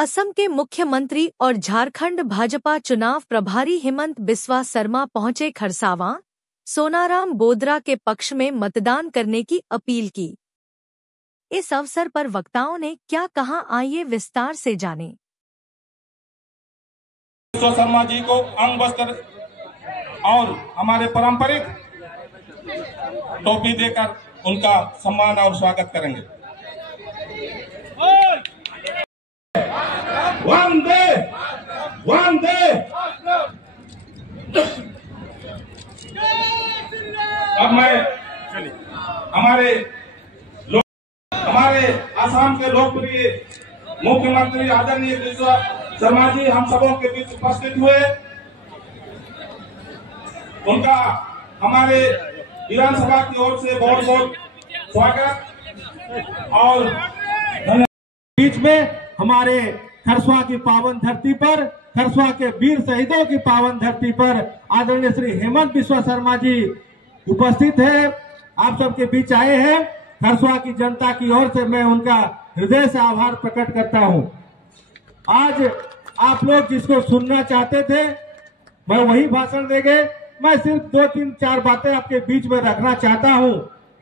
असम के मुख्यमंत्री और झारखंड भाजपा चुनाव प्रभारी हेमंत बिस्वा शर्मा पहुंचे खरसावां, सोनाराम बोदरा के पक्ष में मतदान करने की अपील की। इस अवसर पर वक्ताओं ने क्या कहा, आइए विस्तार से जानें। बिस्वा शर्मा जी को अंग वस्त्र और हमारे पारंपरिक टोपी देकर उनका सम्मान और स्वागत करेंगे। वंदे वंदे। अब मैं हमारे असम के लोकप्रिय मुख्यमंत्री आदरणीय बिस्वा शर्मा जी हम सबों के बीच उपस्थित हुए। उनका हमारे विधानसभा की ओर से बहुत बहुत स्वागत और धन्यवाद। बीच में हमारे खरसवा की पावन धरती पर, खरसवा के वीर शहीदों की पावन धरती पर आदरणीय श्री हेमंत बिस्वा शर्मा जी उपस्थित है, आप सबके बीच आए हैं। खरसवा की जनता की ओर से मैं उनका हृदय से आभार प्रकट करता हूं। आज आप लोग जिसको सुनना चाहते थे मैं वही भाषण देंगे। मैं सिर्फ 2-3-4 बातें आपके बीच में रखना चाहता हूं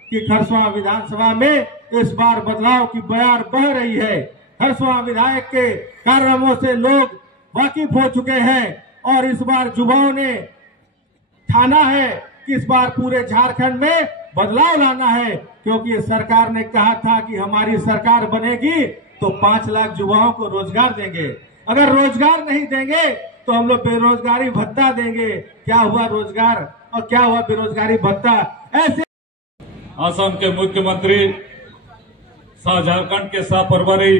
कि खरसवा विधानसभा में इस बार बदलाव की बयार बह रही है। खरसवा विधायक के कार्यक्रमों से लोग वाकिफ हो चुके हैं और इस बार युवाओं ने ठाना है कि इस बार पूरे झारखंड में बदलाव लाना है, क्योंकि सरकार ने कहा था कि हमारी सरकार बनेगी तो 5 लाख युवाओं को रोजगार देंगे। अगर रोजगार नहीं देंगे तो हम लोग बेरोजगारी भत्ता देंगे। क्या हुआ रोजगार और क्या हुआ बेरोजगारी भत्ता? ऐसे असम के मुख्यमंत्री सह झारखंड के सह प्रभारी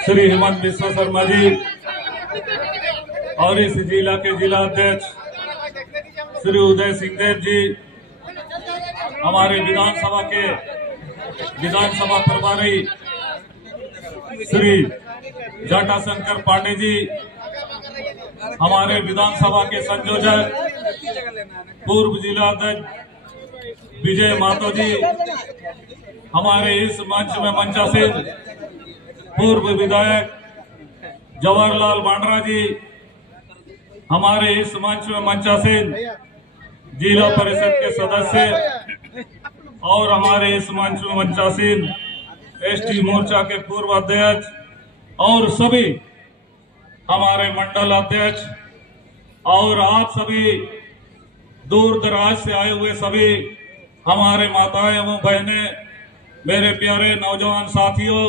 श्री हेमंत बिस्वा शर्मा जी और इस जिला के जिला अध्यक्ष श्री उदय सिंह देव जी, हमारे विधानसभा प्रभारी श्री जटाशंकर पांडे जी, हमारे विधानसभा के संयोजक पूर्व जिला अध्यक्ष विजय मातो जी, हमारे इस मंच में मंचासीन पूर्व विधायक जवाहरलाल बांडरा जी, हमारे इस मंच में मंचासीन जिला परिषद के सदस्य और हमारे इस मंच में मंचासीन एसटी मोर्चा के पूर्व अध्यक्ष और सभी हमारे मंडल अध्यक्ष और आप सभी दूर दराज से आए हुए सभी हमारे माताएं एवं बहनें, मेरे प्यारे नौजवान साथियों,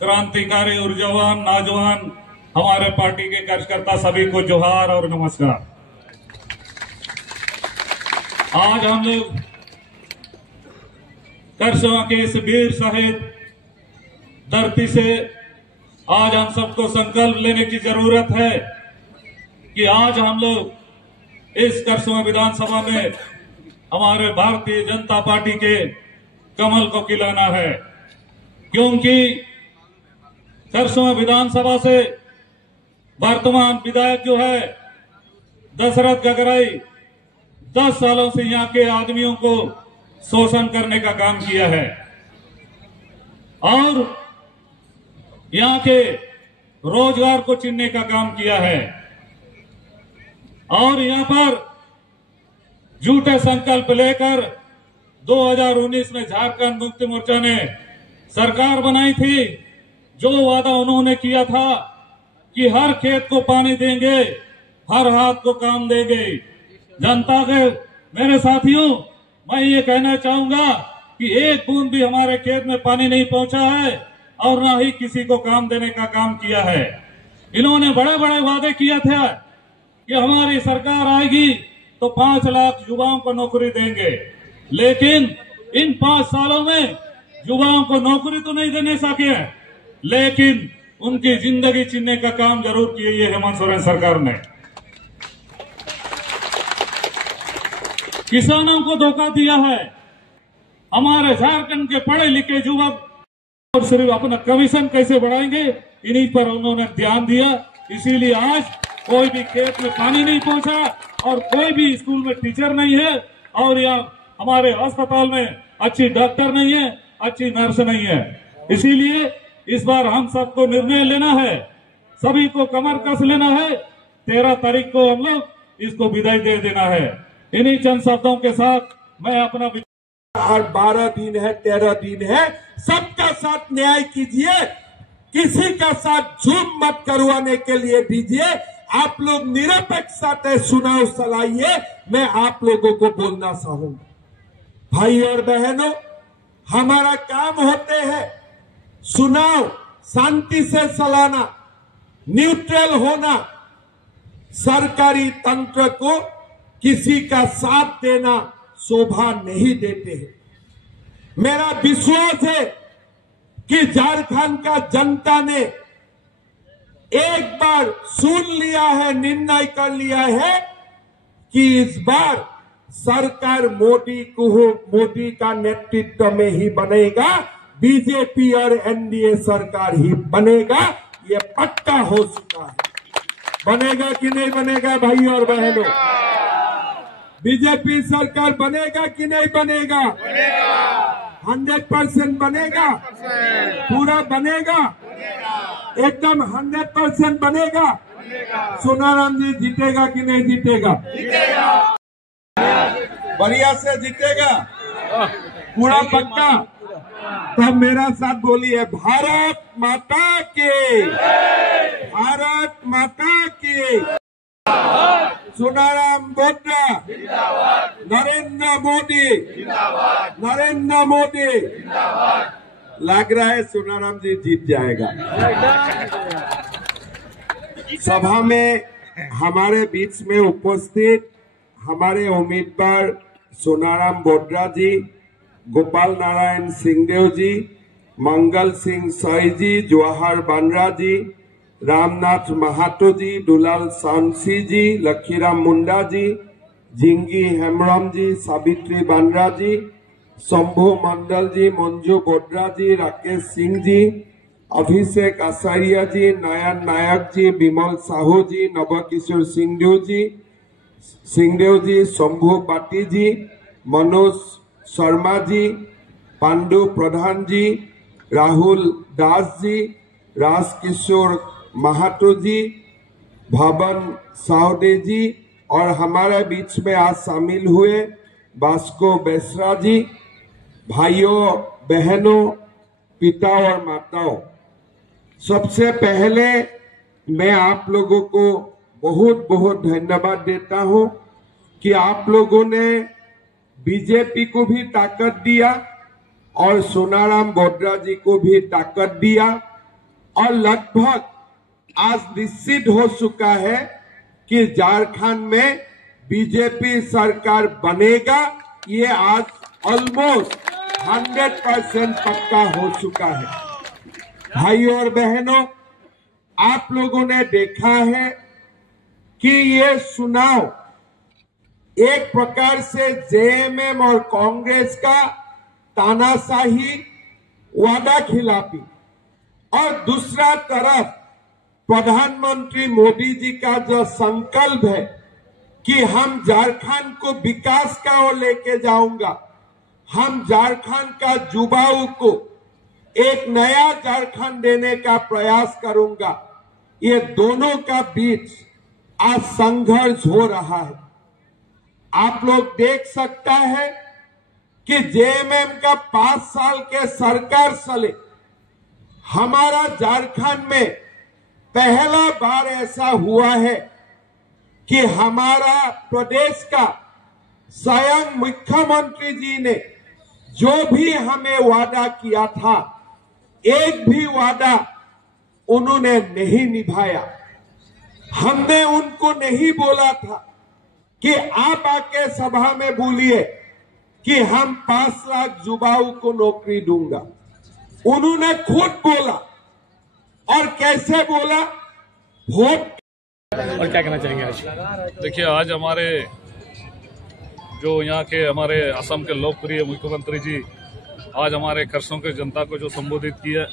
क्रांतिकारी ऊर्जावान नौजवान, हमारे पार्टी के कार्यकर्ता, सभी को जोहार और नमस्कार। आज हम लोग खरसवा के इस वीर शहीद धरती से आज हम सबको संकल्प लेने की जरूरत है कि आज हम लोग इस खरसवा विधानसभा में हमारे भारतीय जनता पार्टी के कमल को खिलाना है, क्योंकि खरसवा विधानसभा से वर्तमान विधायक जो है दशरथ गगराई 10 सालों से यहाँ के आदमियों को शोषण करने का काम किया है और यहाँ के रोजगार को छीनने का काम किया है और यहाँ पर झूठे संकल्प लेकर 2019 में झारखंड मुक्ति मोर्चा ने सरकार बनाई थी। जो वादा उन्होंने किया था कि हर खेत को पानी देंगे, हर हाथ को काम देंगे, जनता के मेरे साथियों मैं ये कहना चाहूंगा कि एक बूंद भी हमारे खेत में पानी नहीं पहुंचा है और ना ही किसी को काम देने का काम किया है। इन्होंने बड़े बड़े वादे किए थे कि हमारी सरकार आएगी तो 5 लाख युवाओं को नौकरी देंगे, लेकिन इन 5 सालों में युवाओं को नौकरी तो नहीं देने सके, लेकिन उनकी जिंदगी छीनने का काम जरूर किया ये हेमंत सोरेन सरकार ने। किसानों को धोखा दिया है। हमारे झारखंड के पढ़े लिखे युवक और सिर्फ अपना कमीशन कैसे बढ़ाएंगे, इन्हीं पर उन्होंने ध्यान दिया। इसीलिए आज कोई भी खेत में पानी नहीं पहुंचा और कोई भी स्कूल में टीचर नहीं है और यहाँ हमारे अस्पताल में अच्छी डॉक्टर नहीं है, अच्छी नर्स नहीं है। इसीलिए इस बार हम सबको निर्णय लेना है, सभी को कमर कस लेना है। 13 तारीख को हम लोग इसको विदाई दे देना है। इन्हीं चंद शब्दों के साथ मैं अपना और 12 दिन है, 13 दिन है, सबका साथ न्याय कीजिए, किसी का साथ झूठ मत करवाने के लिए दीजिए। आप लोग निरपेक्षता से चुनाव चलाइए, मैं आप लोगों को बोलना चाहूंगा। भाई और बहनों, हमारा काम होते हैं चुनाव शांति से चलाना, न्यूट्रल होना, सरकारी तंत्र को किसी का साथ देना शोभा नहीं देते हैं। मेरा विश्वास है कि झारखंड का जनता ने एक बार सुन लिया है, निर्णय कर लिया है कि इस बार सरकार मोदी का नेतृत्व में ही बनेगा, बीजेपी और एनडीए सरकार ही बनेगा। ये पक्का हो चुका है। बनेगा कि नहीं बनेगा भाई और बहनों? बीजेपी सरकार बनेगा कि नहीं बनेगा? 100% बनेगा, पूरा बनेगा, एकदम 100% बनेगा। सोनाराम जी जीतेगा कि नहीं जीतेगा? बढ़िया से जीतेगा, पूरा पक्का। तब मेरा साथ बोलिए, भारत माता की, भारत माता की। सोनाराम बोदरा, नरेंद्र मोदी, नरेंद्र मोदी। लग रहा है सोनाराम जी जीत जाएगा। सभा में हमारे बीच में उपस्थित हमारे उम्मीदवार सोनाराम बोदरा जी, गोपाल नारायण सिंहदेव जी, मंगल सिंह साई जी, जवाहर बांद्रा जी, रामनाथ महातो जी, दुलाल सांसी जी, लखीराम मुंडा जी, जिंगी हेम्ब्रम जी, सावित्री बांद्रा जी, शंभु मंडल जी, मंजू बोदरा जी, राकेश सिंह जी, अभिषेक आचार्य जी, नयन नायक जी, विमल साहू जी, नवकिशोर सिंहदेव जी, शंभु पाटी जी, मनोज शर्मा जी, पांडु प्रधान जी, राहुल दास जी, राजकिशोर महातो जी, भवन सावदे जी और हमारे बीच में आज शामिल हुए बास्को बेसरा जी। भाइयों बहनों, पिता और माताओं, सबसे पहले मैं आप लोगों को बहुत बहुत धन्यवाद देता हूं कि आप लोगों ने बीजेपी को भी ताकत दिया और सोनाराम बोदरा जी को भी ताकत दिया और लगभग आज निश्चित हो चुका है कि झारखंड में बीजेपी सरकार बनेगा। ये आज ऑलमोस्ट 100% पक्का हो चुका है। भाइयों और बहनों, आप लोगों ने देखा है कि ये चुनाव एक प्रकार से जेएमएम और कांग्रेस का तानाशाही, वादा खिलाफी और दूसरा तरफ प्रधानमंत्री मोदी जी का जो संकल्प है कि हम झारखंड को विकास का ओर लेके जाऊंगा, हम झारखंड का युवाओं को एक नया झारखंड देने का प्रयास करूंगा, ये दोनों का बीच आज संघर्ष हो रहा है। आप लोग देख सकता है कि जेएमएम का 5 साल के सरकार चले, हमारा झारखंड में पहला बार ऐसा हुआ है कि हमारा प्रदेश का स्वयं मुख्यमंत्री जी ने जो भी हमें वादा किया था, एक भी वादा उन्होंने नहीं निभाया। हमने उनको नहीं बोला था कि आप आके सभा में बोलिए कि हम 5 लाख युवाओं को नौकरी दूंगा। उन्होंने खुद बोला, और कैसे बोला? वोट। और क्या कहना चाहेंगे आज? देखिए, आज हमारे जो यहाँ के हमारे असम के लोकप्रिय मुख्यमंत्री जी आज हमारे खरसों के जनता को जो संबोधित किया,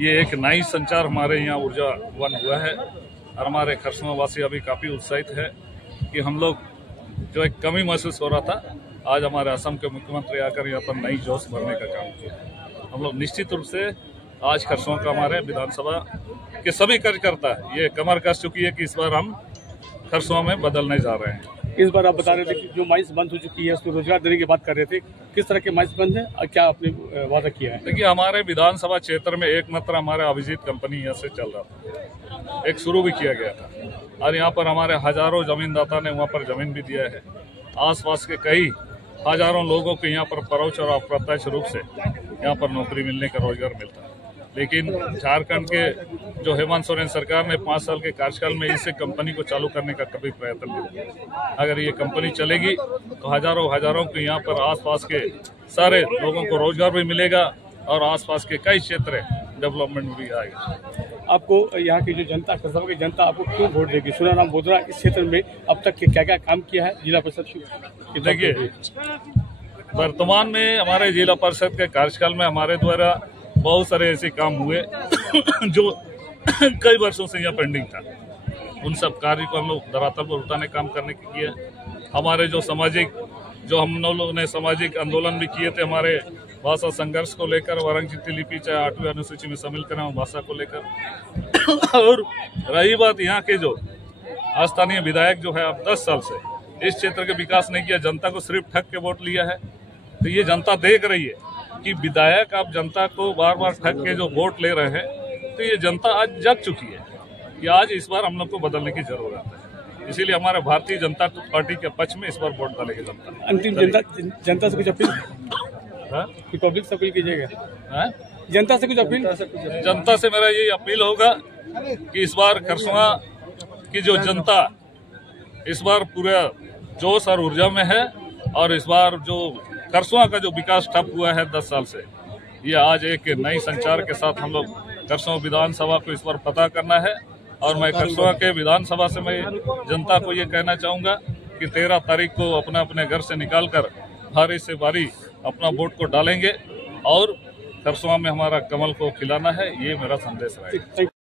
ये एक नई संचार हमारे यहाँ ऊर्जावान हुआ है और हमारे खरसों वासी अभी काफी उत्साहित है कि हम लोग जो एक कमी महसूस हो रहा था, आज हमारे असम के मुख्यमंत्री आकर यहाँ पर नई जोश भरने का काम किया। हम लोग निश्चित रूप से आज खरसों का हमारे विधानसभा के सभी कार्यकर्ता ये कमर कस चुकी है कि इस बार हम खरसों में बदलने जा रहे हैं। इस बार आप बता रहे थे कि जो माइंस बंद हो चुकी है उसको रोजगार देने की बात कर रहे थे, किस तरह के माइंस बंद है और क्या आपने वादा किया है? देखिए, हमारे विधानसभा क्षेत्र में एकमात्र हमारे अभिजीत कंपनी यहाँ से चल रहा था, एक शुरू भी किया गया था और यहाँ पर हमारे हजारों जमीनदाता ने वहाँ पर जमीन भी दिया है। आसपास के कई हजारों लोगों को यहाँ पर परोक्ष और अप्रत्यक्ष रूप से यहाँ पर नौकरी मिलने का रोजगार मिलता है। लेकिन झारखंड के जो हेमंत सोरेन सरकार ने 5 साल के कार्यकाल में इस कंपनी को चालू करने का कभी प्रयत्न नहीं किया। अगर ये कंपनी चलेगी तो हजारों को यहाँ पर आसपास के सारे लोगों को रोजगार भी मिलेगा और आसपास के कई क्षेत्र डेवलपमेंट भी आएगा। आपको यहाँ की जो जनता, खरसवा की जनता आपको क्यों वोट देगी? सोनाराम बोदरा इस क्षेत्र में अब तक के क्या क्या काम किया है जिला परिषद? देखिए, वर्तमान में हमारे जिला परिषद के कार्यकाल में हमारे द्वारा बहुत सारे ऐसे काम हुए जो कई वर्षों से यहाँ पेंडिंग था। उन सब कार्य को हम लोग धरातल पर उठाने काम करने के किए। हमारे जो हम लोगों ने सामाजिक आंदोलन भी किए थे, हमारे भाषा संघर्ष को लेकर, वरंगचित्ती लिपि चाहे 8वीं अनुसूची में शामिल करें भाषा को लेकर। और रही बात यहाँ के जो स्थानीय विधायक जो है अब 10 साल से इस क्षेत्र के विकास नहीं किया, जनता को सिर्फ ठग के वोट लिया है। तो ये जनता देख रही है कि विधायक आप जनता को बार बार ठग के जो वोट ले रहे हैं, तो ये जनता आज जग चुकी है कि आज इस बार हम लोग को बदलने की जरूरत है। इसीलिए हमारे भारतीय जनता पार्टी के पक्ष में इस बार वोट डालेगी जनता। अंतिम जनता से कुछ अपील, पब्लिक से अपील कीजिएगा? जनता से कुछ अपील? जनता से मेरा यही अपील होगा कि इस बार खरसवा की जो जनता इस बार पूरा जोश और ऊर्जा में है और इस बार जो खरसवा का जो विकास ठप हुआ है 10 साल से, ये आज एक नई संचार के साथ हम लोग खरसवा विधानसभा को इस बार पता करना है। और मैं खरसवा के विधानसभा से मैं जनता को ये कहना चाहूँगा कि 13 तारीख को अपने अपने घर से निकालकर भारी से भारी अपना वोट को डालेंगे और खरसवा में हमारा कमल को खिलाना है। ये मेरा संदेश रहेगा।